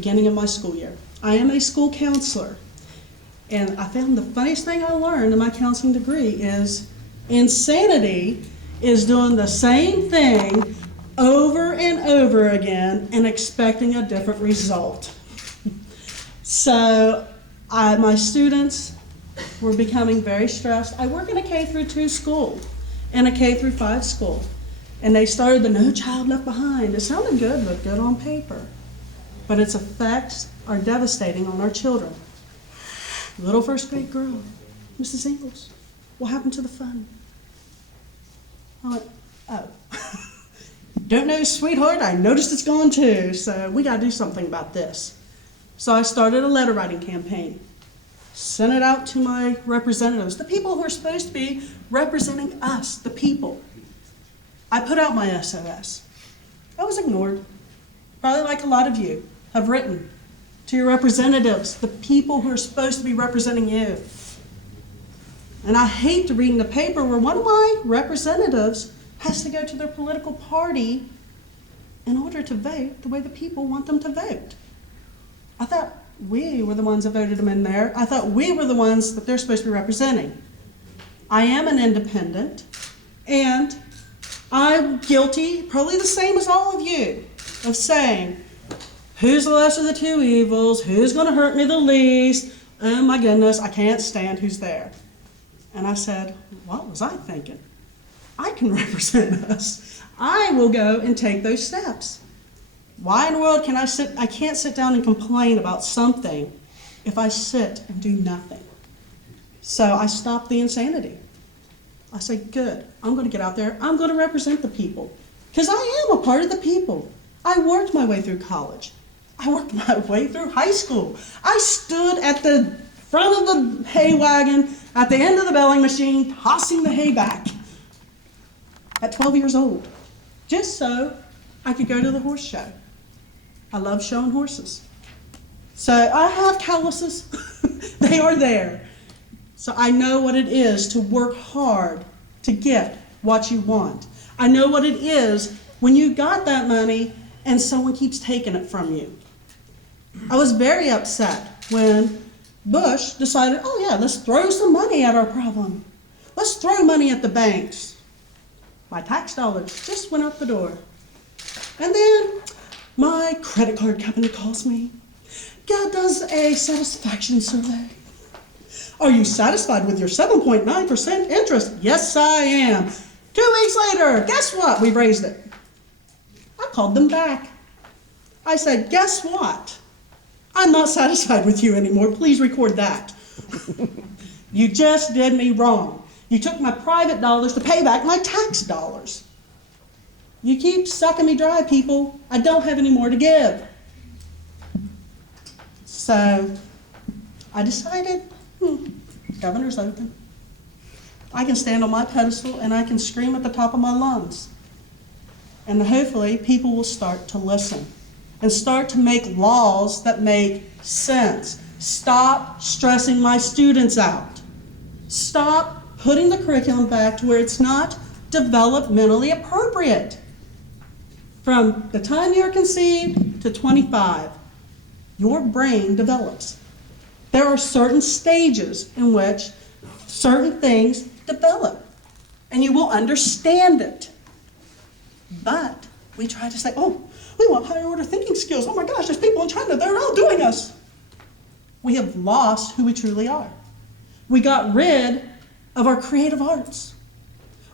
Beginning of my school year. I am a school counselor, and I found the funniest thing I learned in my counseling degree is insanity is doing the same thing over and over again and expecting a different result. So my students were becoming very stressed. I work in a K through 2 school and a K through 5 school, and they started the No Child Left Behind. It sounded good, looked good on paper, but its effects are devastating on our children. Little first grade girl, Mrs. Ingles, what happened to the fun? I went, oh. Don't know, sweetheart, I noticed it's gone too, so we gotta do something about this. So I started a letter writing campaign, sent it out to my representatives, the people who are supposed to be representing us, the people. I put out my SOS. I was ignored, probably like a lot of you have written to your representatives, the people who are supposed to be representing you. And I hate to read in the paper where one of my representatives has to go to their political party in order to vote the way the people want them to vote. I thought we were the ones that voted them in there. I thought we were the ones that they're supposed to be representing. I am an independent, and I'm guilty, probably the same as all of you, of saying, who's the less of the two evils? Who's going to hurt me the least? Oh my goodness, I can't stand who's there. And I said, what was I thinking? I can represent us. I will go and take those steps. Why in the world can I can't sit down and complain about something if I sit and do nothing. So I stopped the insanity. I said, good, I'm going to get out there. I'm going to represent the people. Because I am a part of the people. I worked my way through college. I worked my way through high school. I stood at the front of the hay wagon at the end of the belling machine, tossing the hay back at 12 years old, just so I could go to the horse show. I love showing horses. So I have calluses. They are there. So I know what it is to work hard to get what you want. I know what it is when you got that money and someone keeps taking it from you. I was very upset when Bush decided, oh yeah, let's throw some money at our problem. Let's throw money at the banks. My tax dollars just went out the door. And then my credit card company calls me. God does a satisfaction survey. Are you satisfied with your 7.9% interest? Yes, I am. 2 weeks later, guess what? We've raised it. I called them back. I said, guess what? I'm not satisfied with you anymore. Please record that. You just did me wrong. You took my private dollars to pay back my tax dollars. You keep sucking me dry, people. I don't have any more to give. So I decided, governor's open. I can stand on my pedestal and I can scream at the top of my lungs. And hopefully people will start to listen and start to make laws that make sense. Stop stressing my students out. Stop putting the curriculum back to where it's not developmentally appropriate. From the time you're conceived to 25, your brain develops. There are certain stages in which certain things develop, and you will understand it. But we try to say, oh, we want higher order thinking skills. Oh my gosh, there's people in China, they're outdoing us. We have lost who we truly are. We got rid of our creative arts.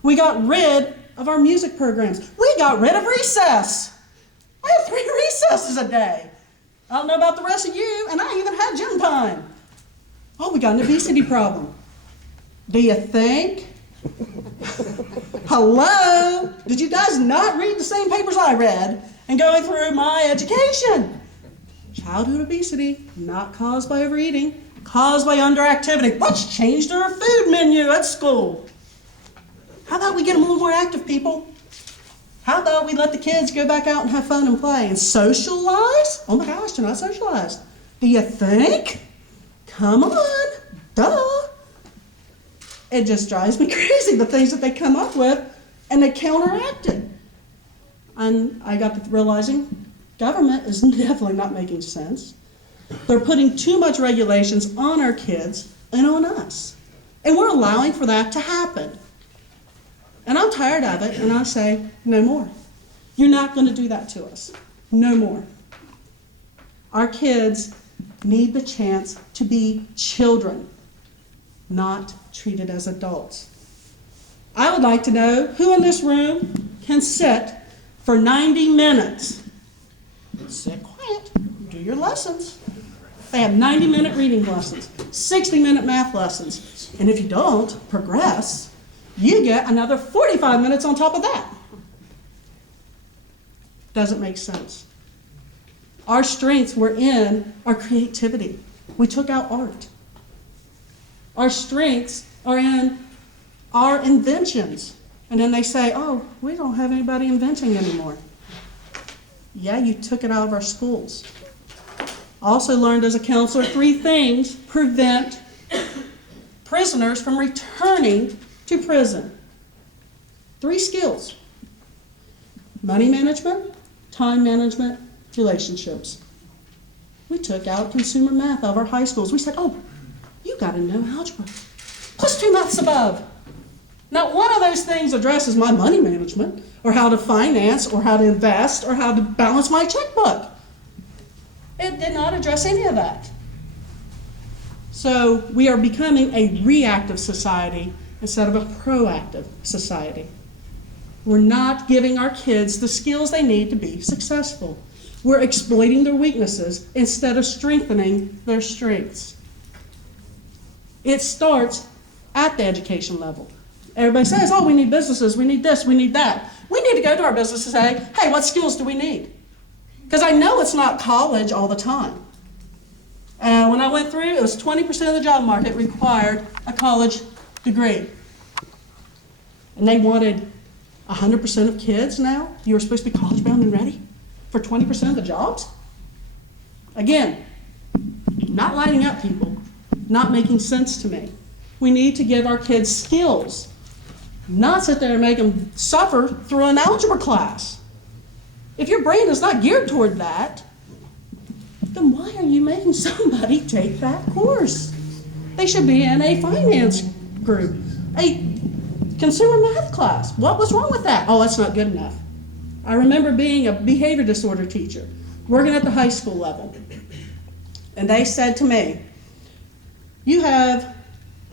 We got rid of our music programs. We got rid of recess. I have 3 recesses a day. I don't know about the rest of you, and I even had gym time. Oh, we got an obesity problem. Do you think? Hello? Did you guys not read the same papers I read and going through my education? Childhood obesity, not caused by overeating, caused by underactivity. Let's change our food menu at school. How about we get them a little more active, people? How about we let the kids go back out and have fun and play and socialize? Oh my gosh, they're not socialized. Do you think? Come on, duh. It just drives me crazy, the things that they come up with, and they counteract it. And I got to realizing Government is definitely not making sense. They're putting too much regulations on our kids and on us. And we're allowing for that to happen. And I'm tired of it, and I say, no more. You're not going to do that to us. No more. Our kids need the chance to be children, not treated as adults. I would like to know who in this room can sit for 90 minutes. Sit quiet, do your lessons. They have 90-minute reading lessons, 60-minute math lessons. And if you don't progress, you get another 45 minutes on top of that. Doesn't make sense. Our strengths were in our creativity. We took out art. Our strengths are in our inventions. And then they say, oh, we don't have anybody inventing anymore. Yeah, you took it out of our schools. I also learned as a counselor 3 things prevent prisoners from returning to prison. 3 skills: money management, time management, relationships. We took out consumer math out of our high schools. We said, oh, you got to know algebra. Plus 2 months above. Not one of those things addresses my money management, or how to finance, or how to invest, or how to balance my checkbook. It did not address any of that. So we are becoming a reactive society instead of a proactive society. We're not giving our kids the skills they need to be successful. We're exploiting their weaknesses instead of strengthening their strengths. It starts at the education level. Everybody says, oh, we need businesses, we need this, we need that. We need to go to our business and say, hey, what skills do we need? Because I know it's not college all the time. And when I went through, it was 20% of the job market required a college degree. And they wanted 100% of kids now. You were supposed to be college bound and ready for 20% of the jobs? Again, not lighting up people, not making sense to me. We need to give our kids skills, not sit there and make them suffer through an algebra class. If your brain is not geared toward that, then why are you making somebody take that course? They should be in a finance group, a consumer math class. What was wrong with that? Oh, that's not good enough. I remember being a behavior disorder teacher, working at the high school level. And they said to me, you have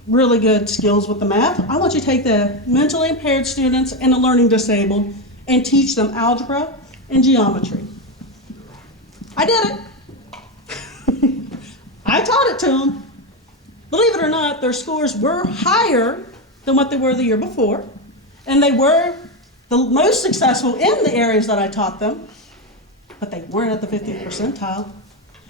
really good skills with the math. I want you to take the mentally impaired students and the learning disabled and teach them algebra and geometry. I did it. I taught it to them. Believe it or not, their scores were higher than what they were the year before, and they were the most successful in the areas that I taught them, but they weren't at the 50th percentile.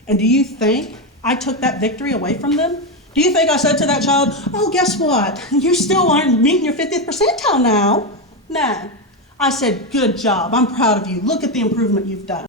And do you think I took that victory away from them? Do you think I said to that child, oh, guess what? You still aren't meeting your 50th percentile now? No. I said, good job. I'm proud of you. Look at the improvement you've done.